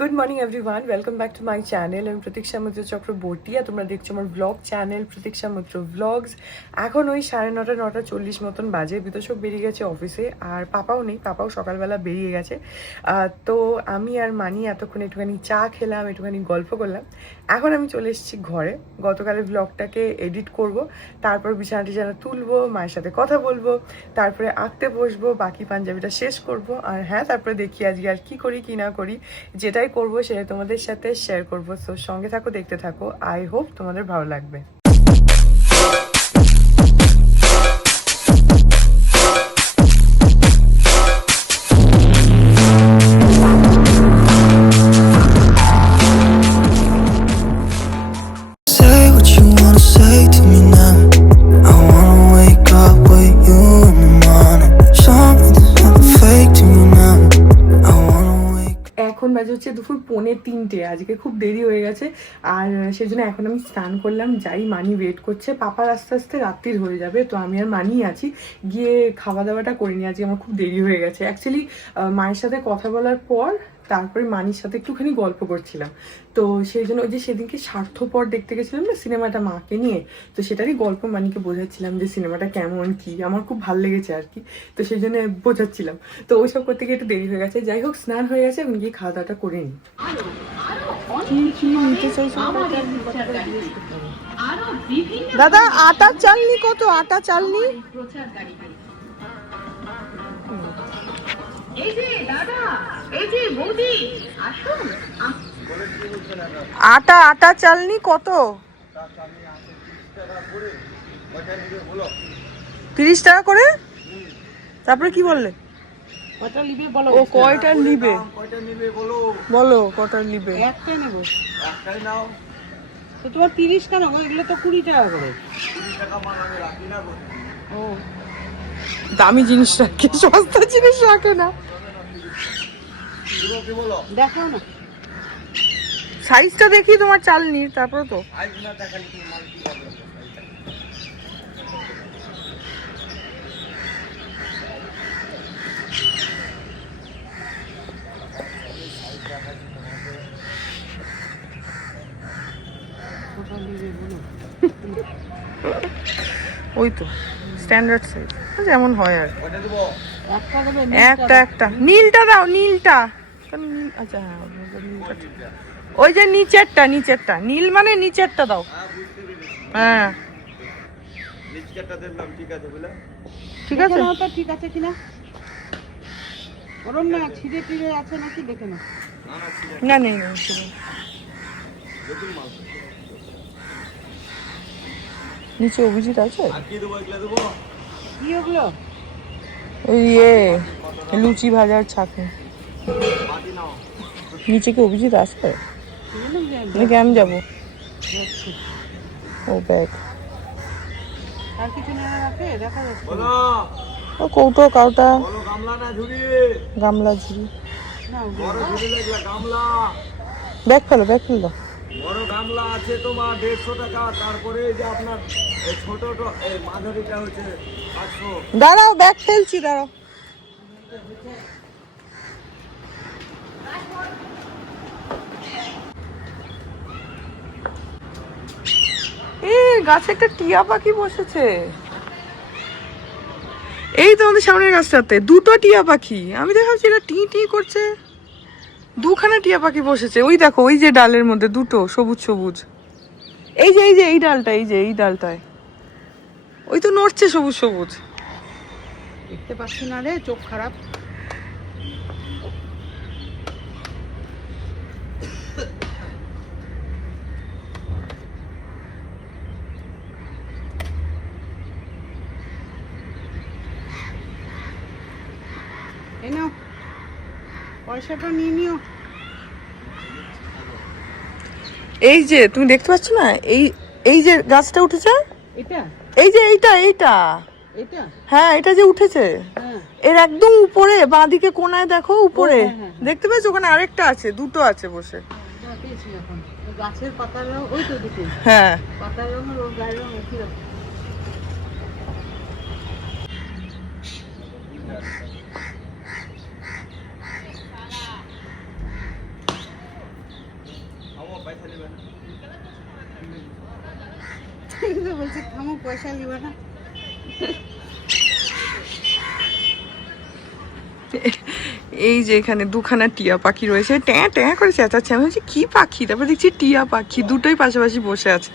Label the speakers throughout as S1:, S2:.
S1: Good morning everyone welcome back to my channel আমি প্রতীক্ষা মুদ্র চক্রবর্তী আর তোমরা দেখছ আমার ব্লগ চ্যানেল প্রতীক্ষা মুদ্র ব্লগস এখন ওই সাড়ে নটা নটা চল্লিশ মতন বাজে। বিতোষক বেরিয়ে গেছে অফিসে আর পাপাও নেই। পাপাও সকালবেলা বেরিয়ে গেছে। তো আমি আর মানি এতক্ষণ একটুখানি চা খেলাম, একটুখানি গল্প করলাম। এখন আমি চলে এসেছি ঘরে। গতকালের ব্লগটাকে এডিট করব। তারপর বিছানা টিছানা তুলবো, মায়ের সাথে কথা বলব। তারপরে আঁকতে বসবো, বাকি পাঞ্জাবিটা শেষ করব। আর হ্যাঁ তারপরে দেখি আজকে আর কি করি, কি না করি। যেটাই করব সেটা তোমাদের সাথে শেয়ার করব। সো সঙ্গে থাকো, দেখতে থাকো। আই হোপ তোমাদের ভালো লাগবে। বাজে হচ্ছে দুপুর পৌনে তিনটে। আজকে খুব দেরি হয়ে গেছে। আর সেই জন্য এখন আমি স্নান করলাম, যাই মানি ওয়েট করছে। পাপার আস্তে আস্তে রাত্রির হয়ে যাবে, তো আমি আর মানি আছি। গিয়ে খাওয়া দাওয়াটা করিনি আজকে আমার খুব দেরি হয়ে গেছে। অ্যাকচুয়ালি মায়ের সাথে কথা বলার পর তারপরে মানির সাথে একটুখানি গল্প করছিলাম। তো সেই জন্য ওই যে সেদিনকে স্বার্থপর দেখতে গেছিলাম না সিনেমাটা মাকে নিয়ে। তো সেটারই গল্প মানিকে বোঝাচ্ছিলাম যে সিনেমাটা কেমন কি? আমার খুব ভালো লেগেছে আর কি। তো সেই জন্য বোঝাচ্ছিলাম। তো ওইসব করতে গিয়ে একটু দেরি হয়ে গেছে। যাই হোক স্নান হয়ে গেছে আমি গিয়ে খাওয়া দাওয়াটা করে নিই। কি কি নিতে চাইছো? দাদা আটা চালনি কত? আটা চালনি?
S2: এই যে দাদা এই যে বৌদি আসুন।
S1: আটা আটা চালনি কত? তিরিশ টাকা করে? তারপরে কি বললে?
S3: কটা নিবে বলো?
S1: ও কয়টা নিবে?
S4: কয়টা নিবে বলো
S1: কটা নিবে?
S3: একটা নেব।
S4: একটাই নাও।
S3: তো তোমার তিরিশ কেন? এগুলো তো কুড়ি টাকা করে।
S4: টাকা।
S3: ও।
S1: দামি জিনিস রাখে সস্তা জিনিস রাখে না।
S3: দেখাও না।
S1: সাইজটা দেখি তোমার চালনি তারপরে তো। ওই তো স্ট্যান্ডার্ড সাইজ যেমন হয় আর কি।
S3: একটা
S1: একটা একটা। নীলটা দাও নীলটা নীল আচ্ছা হ্যাঁ ওই যে নিচেরটা নিচেরটা। নীল মানে নিচেরটা দাও।
S4: হ্যাঁ
S1: হ্যাঁ।
S4: ঠিক আছে
S1: ঠিক আছে?
S3: কিনা? ওরম না ছিঁড়ে টিড়ে আছে নাকি? দেখে
S4: না না
S1: না নিচে অভিজিৎ আছে?
S4: আর কি দেবো এগুলো দেবো?
S3: কি ওগুলো
S1: ইয়ে লুচি ভাজার ছাকনি। নিচে কি অভিজিৎ আসবে? নাকি আমি যাব। ও ব্যাগ।
S3: আর কিছু রাখে দেখা
S1: ও কৌটো কাউটা।
S4: গামলা ঝুড়ি?
S1: ব্যাগ ফেলো ব্যাগ ফেলো।
S4: বড় গামলা আছে তোমার দেড়শো টাকা, তারপরে যে আপনার ছোট মাঝারিটা হচ্ছে
S1: দাঁড়াও ব্যাগ ফেলছি, দাঁড়াও। গাছে একটা টিয়া পাখি বসেছে। এই তো আমাদের সামনের গাছটাতে, দুটো টিয়া পাখি। আমি দেখাচ্ছি, এটা টি টি করছে। দুখানা টিয়া পাখি বসেছে। ওই দেখো, ওই যে ডালের মধ্যে দুটো, সবুজ সবুজ। এই যে এই যে, এই ডালটা, এই যে, এই ডালটায়। ওই তো নড়ছে সবুজ সবুজ।
S3: দেখতে পাচ্ছি না রে, চোখ খারাপ এই নাও পয়সাটা নিয়ে নিও।
S1: এই যে তুমি দেখতে পাচ্ছ না? এই এই যে গাছটা উঠেছে?
S3: এটা?
S1: এই যে এইটা এইটা।
S3: এটা?
S1: হ্যাঁ এটা যে উঠেছে।
S3: হ্যাঁ।
S1: এর একদম উপরে বাঁদিকে কোনায় দেখো উপরে।
S3: হ্যাঁ, হ্যাঁ,
S1: দেখতে পেয়েছ? ওখানে আরেকটা আছে দুটো আছে বসে।
S3: গাছের পাতার ওই তো দুটো।
S1: হ্যাঁ।
S3: পাতার রং আর গায়ের রং পয়সা নিবে না।
S1: এই যে এখানে দুখানা টিয়া পাখি রয়েছে। ট্যাঁ ট্যাঁ করে চেঁচাচ্ছে। আমি বলছি কি পাখি? তারপর দেখছি টিয়া পাখি দুটোই পাশাপাশি বসে আছে।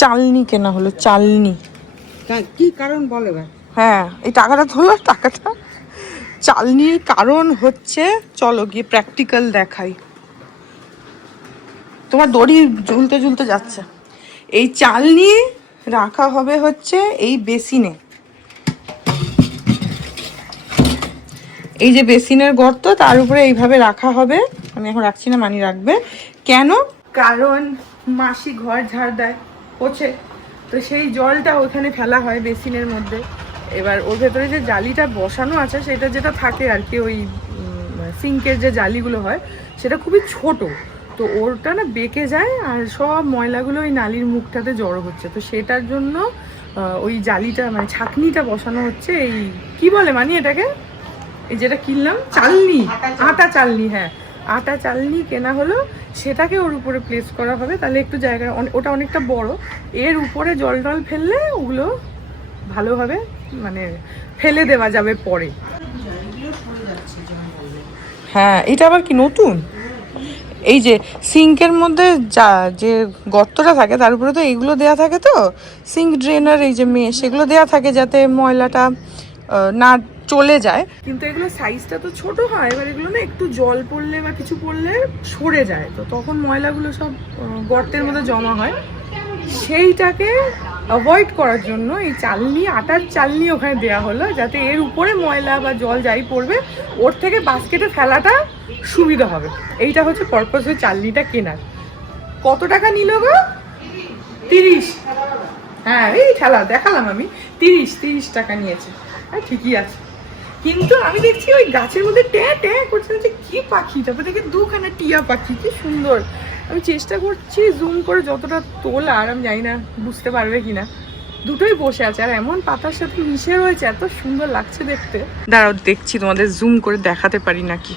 S1: চালনি কেনা হলো চালনি।
S3: কি কারণ বলে
S1: হ্যাঁ এই টাকাটা ধরলো টাকাটা চালনির কারণ হচ্ছে, চলো গিয়ে প্র্যাকটিক্যাল দেখাই। তোমার দড়ি ঝুলতে ঝুলতে যাচ্ছে। এই চালনি রাখা হবে হচ্ছে এই বেসিনে। এই যে বেসিনের গর্ত, তার উপরে এইভাবে রাখা হবে। আমি এখন রাখছি না মানি রাখবে। কেন? কারণ মাসি ঘর ঝাড় দেয় পোছে তো সেই জলটা ওখানে ফেলা হয় বেসিনের মধ্যে। এবার ওর ভেতরে যে জালিটা বসানো আছে, সেটা যেটা থাকে আর কি, ওই সিঙ্কের যে জালিগুলো হয়, সেটা খুবই ছোট। তো ওরটা না বেঁকে যায় আর সব ময়লাগুলো ওই নালির মুখটাতে জড়ো হচ্ছে। তো সেটার জন্য ওই জালিটা মানে ছাকনিটা বসানো হচ্ছে এই, কি বলে মানি এটাকে? এই যেটা কিনলাম? চালনি। আটা চালনি হ্যাঁ। আটা চালনি কেনা হলো, সেটাকে ওর উপরে প্লেস করা হবে। তাহলে একটু জায়গা ওটা অনেকটা বড়। এর উপরে জল টল ফেললে ওগুলো ভালোভাবে মানে ফেলে দেওয়া যাবে পরে। হ্যাঁ এটা আবার কি নতুন? এই যে সিঙ্কের মধ্যে যা যে গর্তটা থাকে তার উপরে তো এইগুলো দেয়া থাকে তো? সিঙ্ক ড্রেনার এই যে মেয়ে সেগুলো দেয়া থাকে যাতে ময়লাটা না চলে যায়। কিন্তু এগুলো সাইজটা তো ছোট হয় এবার এগুলো না একটু জল পড়লে বা কিছু পড়লে সরে যায়। তো তখন ময়লাগুলো সব গর্তের মধ্যে জমা হয়। সেইটাকে অ্যাভয়েড করার জন্য এই চালনি, আটার চালনি ওখানে দেয়া হলো, যাতে এর উপরে ময়লা বা জল যাই পড়বে, ওর থেকে বাস্কেটে ফেলাটা সুবিধা হবে। এইটা হচ্ছে পারপাস ওই চালনিটা কেনার। কত টাকা নিল গো? তিরিশ। হ্যাঁ এই ঠেলা, দেখালাম আমি। তিরিশ তিরিশ টাকা নিয়েছে। হ্যাঁ ঠিকই আছে। কিন্তু আমি দেখছি ওই গাছের মধ্যে ট্যাঁ ট্যাঁ করছে যে কি পাখি? তারপর দেখি দুখানা টিয়া পাখি, কি সুন্দর। আমি চেষ্টা করছি জুম করে যতটা তোলার আমি জানি না, বুঝতে পারবে কিনা। দুটোই বসে আছে, আর এমন পাতার সাথে মিশে রয়েছে, এত সুন্দর লাগছে দেখতে। দাঁড়াও, দেখছি তোমাদের জুম করে দেখাতে পারি নাকি।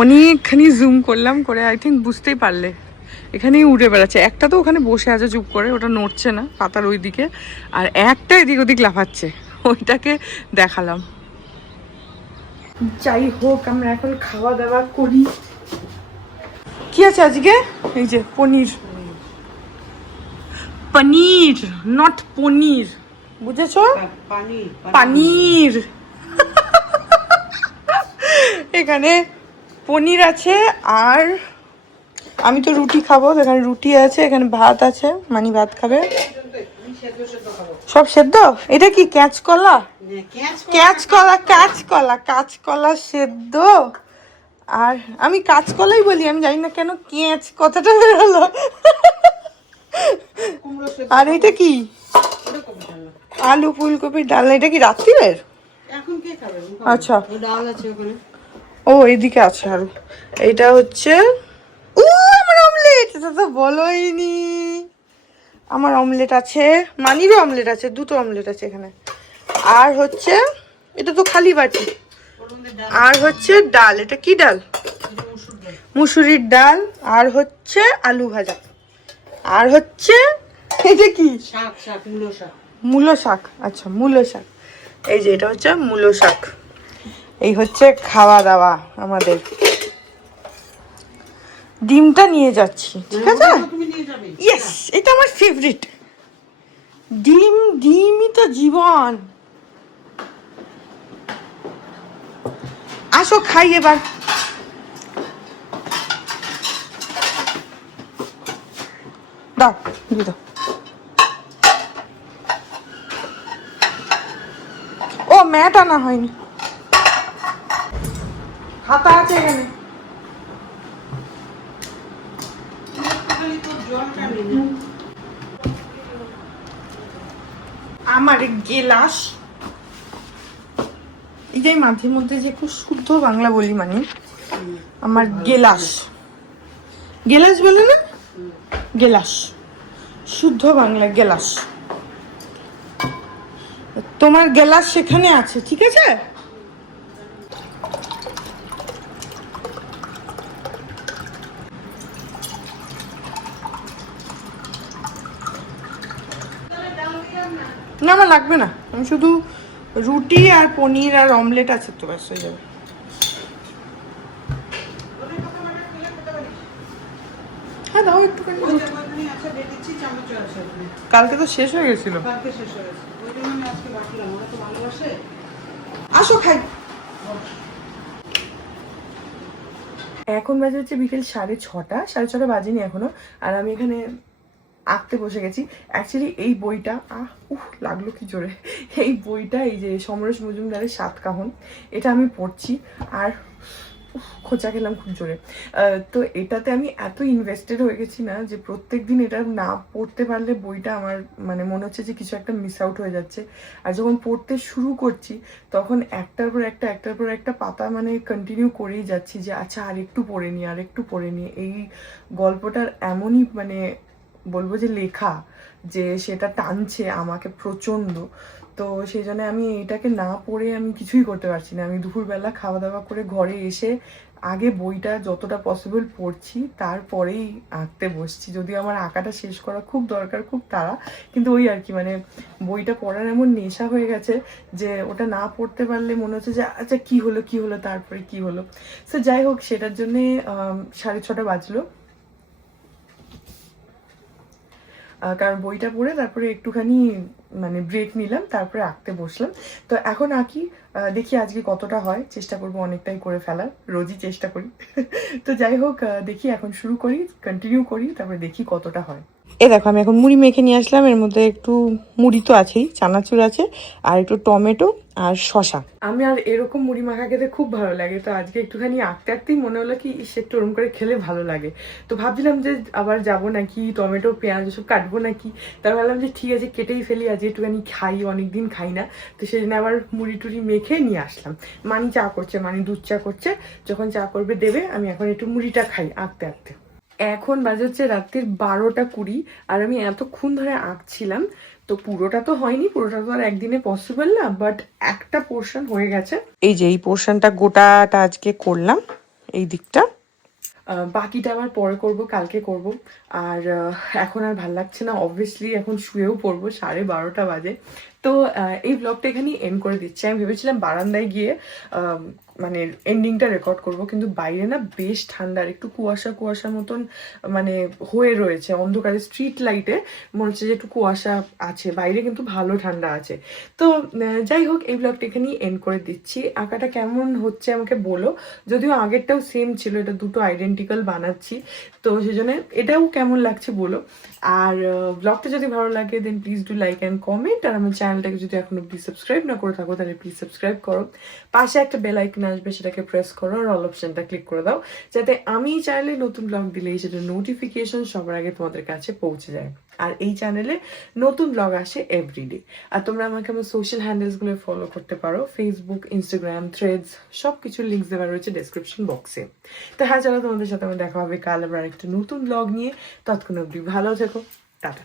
S1: অনেকখানি জুম করলাম করে আই থিঙ্ক বুঝতেই পারলে। এখানেই উড়ে বেড়াচ্ছে। একটা তো ওখানে বসে আছে চুপ করে ওটা নড়ছে না পাতার ওই দিকে আর একটা এদিক ওদিক লাফাচ্ছে ওইটাকে দেখালাম। যাই হোক আমরা এখন খাওয়া দাওয়া করি। কি আছে আজকে? এই যে পনির। পনির নট পনির। বুঝেছ?
S3: পানি
S1: পানির। এখানে পনির আছে আর আমি তো রুটি খাব এখানে রুটি আছে এখানে ভাত আছে মানি ভাত খাবে। সব সেদ্ধ? এটা কি ক্যাচ কলা? ক্যাচ কলা কাঁচ কলা কাঁচ কলা সেদ্ধ। আর আমি কাঁচকলাই বলি আমি জানি না কেন কেঁচ কথাটা বেরোলো। আর এটা কি? আলু ফুলকপির ডালনা এটা কি
S3: খাবে?
S1: আচ্ছা।
S3: ডাল আছে ওখানে।
S1: ও এদিকে আছে আরও। এটা হচ্ছে ও আমার অমলেট এটা তো বলোইনি। আমার অমলেট আছে। মানিরও অমলেট আছে দুটো অমলেট আছে এখানে। আর হচ্ছে এটা তো খালি বাটি। আর হচ্ছে ডাল। এটা কি ডাল? মুসুরির ডাল। আর হচ্ছে আলু ভাজা। আর হচ্ছে এটা কি?
S3: শাক শাক মূলো শাক।
S1: মূলো শাক। আচ্ছা মূলো শাক। এই যে এটা হচ্ছে মূলো শাক। এই হচ্ছে খাওয়া দাওয়া আমাদের। ডিমটা নিয়ে যাচ্ছি ঠিক আছে? ইয়েস এটা আমার ফেভারিট ডিম ডিমই তো জীবন। আসো খাই এবার। দাও দিয়ে দাও। ও ম্যাট আনা হয়নি। খাতা আছে এখানে। আমার গেলাস। এই যে মাঝে মধ্যে যে খুব শুদ্ধ বাংলা বলি মানে আমার গেলাস। গেলাস বলে না? গেলাস। শুদ্ধ বাংলা গেলাস। তোমার গেলাস সেখানে আছে, ঠিক আছে? না আমার লাগবে না। আমি শুধু রুটি আর পনির আর অমলেট আছে তো, ব্যাস, হয়ে যাবে। হ্যাঁ দাও। কালকে তো শেষ হয়ে গেছিল। আসো, খাই। এখন বাজে হচ্ছে বিকেল সাড়ে ছটা সাড়ে ছটা বাজেনি এখনও। আর আমি এখানে আঁকতে বসে গেছি। অ্যাকচুয়ালি এই বইটা, আহ, উহ, লাগল কি জোরে। এই বইটা এই যে সমরেশ মজুমদারের সাত কাহন, এটা আমি পড়ছি আর খোঁচা খেলাম খুব জোরে। তো এটাতে আমি এত ইনভেস্টেড হয়ে গেছি না যে প্রত্যেক দিন এটা না পড়তে পারলে বইটা আমার মানে মনে হচ্ছে যে কিছু একটা মিস আউট হয়ে যাচ্ছে। আর যখন পড়তে শুরু করছি, তখন একটার পর একটা, একটার পর একটা পাতা মানে কন্টিনিউ করেই যাচ্ছি যে আচ্ছা আর একটু পড়ে নি আর একটু পড়ে নি। এই গল্পটার এমনই মানে বলব যে লেখা, যে সেটা টানছে আমাকে প্রচণ্ড তো সেই জন্য আমি এটাকে না পড়ে আমি কিছুই করতে পারছি না। আমি দুপুরবেলা খাওয়া দাওয়া করে ঘরে এসে আগে বইটা যতটা পসিবল পড়ছি, তারপরেই আঁকতে বসছি। যদিও আমার আঁকাটা শেষ করা খুব দরকার, খুব তাড়া, কিন্তু ওই আর কি মানে বইটা পড়ার এমন নেশা হয়ে গেছে যে ওটা না পড়তে পারলে মনে হচ্ছে যে আচ্ছা কি হলো কি হলো, তারপরে কি হলো? সো যাই হোক, সেটার জন্যে সাড়ে ছটা বাজলো আহ, কারণ বইটা পড়ে তারপরে একটুখানি মানে ব্রেক নিলাম, তারপরে আঁকতে বসলাম। তো এখন আঁকি দেখি আজকে কতটা হয়। চেষ্টা করব অনেকটাই করে ফেলার, রোজই চেষ্টা করি। তো যাই হোক দেখি এখন শুরু করি কন্টিনিউ করি, তারপরে দেখি কতটা হয়। এ দেখো, আমি এখন মুড়ি মেখে নিয়ে আসলাম। এর মধ্যে একটু মুড়ি তো আছেই, চানাচুর আছে, আর একটু টমেটো আর শশা আমি আর এরকম মুড়ি মাখা খেতে খুব ভালো লাগে। তো আজকে একটুখানি আঁকতে আঁকতেই মনে হলো কি, ইস, একটু ওরম করে খেলে ভালো লাগে। তো ভাবছিলাম যে আবার যাব নাকি, টমেটো, পেঁয়াজ সব কাটবো নাকি? তার ভাবলাম যে ঠিক আছে, কেটেই ফেলি আজকে একটুখানি খাই, অনেকদিন খাই না। তো সেই জন্য আবার মুড়ি টুড়ি মেখে নিয়ে আসলাম। মানি চা করছে, মানি দুধ চা করছে। যখন চা করবে দেবে, আমি এখন একটু মুড়িটা খাই আঁকতে আঁকতে। এখন বাজে হচ্ছে রাত্রির বারোটা কুড়ি আর আমি এতক্ষণ ধরে আঁকছিলাম তো পুরোটা তো হয়নি পুরোটা তো আর একদিনে পসিবল না বাট একটা পোর্শন হয়ে গেছে। এই যে এই পোর্শনটা গোটাটা আজকে করলাম এই দিকটা। বাকিটা আবার পরে করব কালকে করব। আর এখন আর ভালো লাগছে না অবভিয়াসলি এখন শুয়েও পড়ব সাড়ে বারোটা বাজে। তো এই ব্লগটা এখানেই এন্ড করে দিচ্ছি। আমি ভেবেছিলাম বারান্দায় গিয়ে মানে এন্ডিংটা রেকর্ড করব, কিন্তু বাইরে না বেশ ঠান্ডা একটু কুয়াশা কুয়াশা মতন মানে হয়ে রয়েছে। অন্ধকারে স্ট্রিট লাইটে মনে হচ্ছে যে একটু কুয়াশা আছে, বাইরে কিন্তু ভালো ঠান্ডা আছে। তো যাই হোক, এই ব্লগটা এখানেই এন্ড করে দিচ্ছি। আঁকাটা কেমন হচ্ছে আমাকে বলো। যদিও আগেরটাও সেম ছিল, এটা দুটো আইডেন্টিক্যাল বানাচ্ছি। তো সেই জন্য এটাও কেমন লাগছে বলো। আর ব্লগটা যদি ভালো লাগে then please do like and comment আর আমার চ্যানেলটাকে যদি এখনও প্লিজ সাবস্ক্রাইব না করে থাকো, তাহলে প্লিজ সাবস্ক্রাইব করো। পাশে একটা বেল আইকন আসবে, সেটাকে প্রেস করো আর অল অপশনটা ক্লিক করে দাও, যাতে আমি চাইলে নতুন ব্লগ দিলেই সেটা নোটিফিকেশন সবার আগে তোমাদের কাছে পৌঁছে যায়। আর এই চ্যানেলে নতুন ব্লগ আসে এভরিডে আর তোমরা আমাকে আমার সোশ্যাল হ্যান্ডেলসগুলো ফলো করতে পারো ফেসবুক ইনস্টাগ্রাম থ্রেডস সব কিছুর লিঙ্কস দেওয়া রয়েছে ডেসক্রিপশন বক্সে তো হ্যাঁ চলো তোমাদের সাথে আমার দেখা হবে, কাল আবার একটা নতুন ব্লগ নিয়ে। তৎক্ষণ অব্দি ভালো থেকো, টাটা।